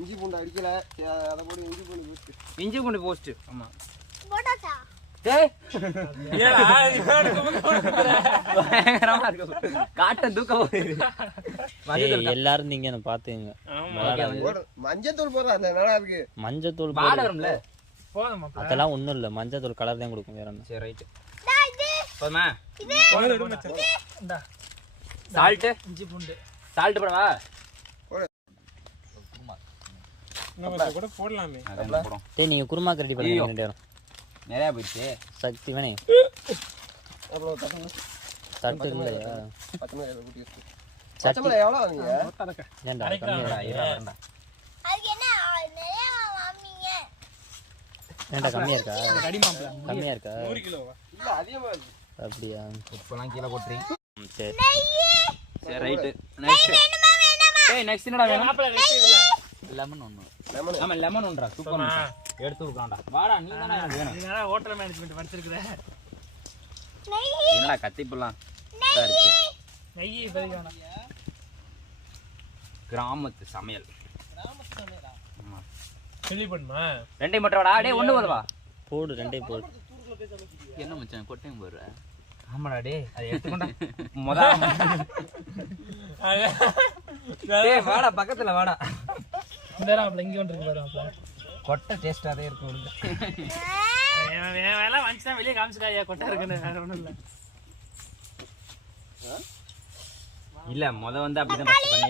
இஞ்சி பூண்டு அடிக்கல, அதை போட்டு இஞ்சி பூண்டு போஸ்ட். இஞ்சி பூண்டு போஸ்ட். ஆமா போட்டாச்சா? எல்லாரும் நீங்க பாத்துங்க. மஞ்சத்தூள் போடுறா, நல்லா இருக்கு. மஞ்சத்தூள் அதெல்லாம் ஒண்ணும் இல்ல, மஞ்சத்தூள் கலர் தான் கொடுக்கும், வேற என்ன. சரி ரைட். போதுமா? சால்ட், இஞ்சி பூண்டு சால்ட் போடவா? கூட போடலாமே. டேய் நீங்க குருமாக்கு ரெடி பண்ணுங்க. ரெண்டு நேரம் நிறைய போயிடுச்சு. சக்தி வேணே அப்புறம் தட்டு இல்லையா? பச்சை மிளகாய் எவ்வளோ வாங்குங்க? ஏன்டா அதுக்கு என்ன நிறைய வாங்குவீங்க? ஏன்டா கம்மியா இருக்கா? கம்மியா இருக்கா? 100 கிலோவா? இல்ல அதிகமா இருக்கு. அப்படியா? உப்பெல்லாம் கீழே போட்டுறீங்க. சரி சரி ரைட். நெக்ஸ்ட் ஏய் நெக்ஸ்ட் என்னடா வேணும்? லெமன் ஒன்னு. ஆமா லெமன் ஒன்றா. சூப்பர். எடுத்து ஊறறான்டா. வாடா நீ தான எனக்கு வேணும். நீ தான ஹோட்டல் மேனேஜ்மென்ட் படிச்சிருக்கற. என்னடா கத்தி புல்லாம் இருக்கு. நெய் பெரியானா. கிராமத்து சமையல். ஆமா. சொல்லி பண்ணுமா? ரெண்டே மட்டும் வாடா. டேய் ஒண்ணு போடுவா. போடு, ரெண்டே போடு. என்ன மச்சான் கொட்டையும் போடுற? ஆமாடா டேய் அதை எடுத்துக்கொண்டா. முத டேய் வாடா பக்கத்துல வாடா. இந்தடா அப்பல இங்க வந்து இருக்கு பாரு. கொட்டை டேஸ்டாவே இருக்கு உள்ள. வேலை வந்துச்சா வெளிய காமிச்சுடாயா கொட்டை இருக்குன்னு. வேற ஒண்ணும் இல்ல. இல்ல முத வந்து அப்படிதான் பண்ணல.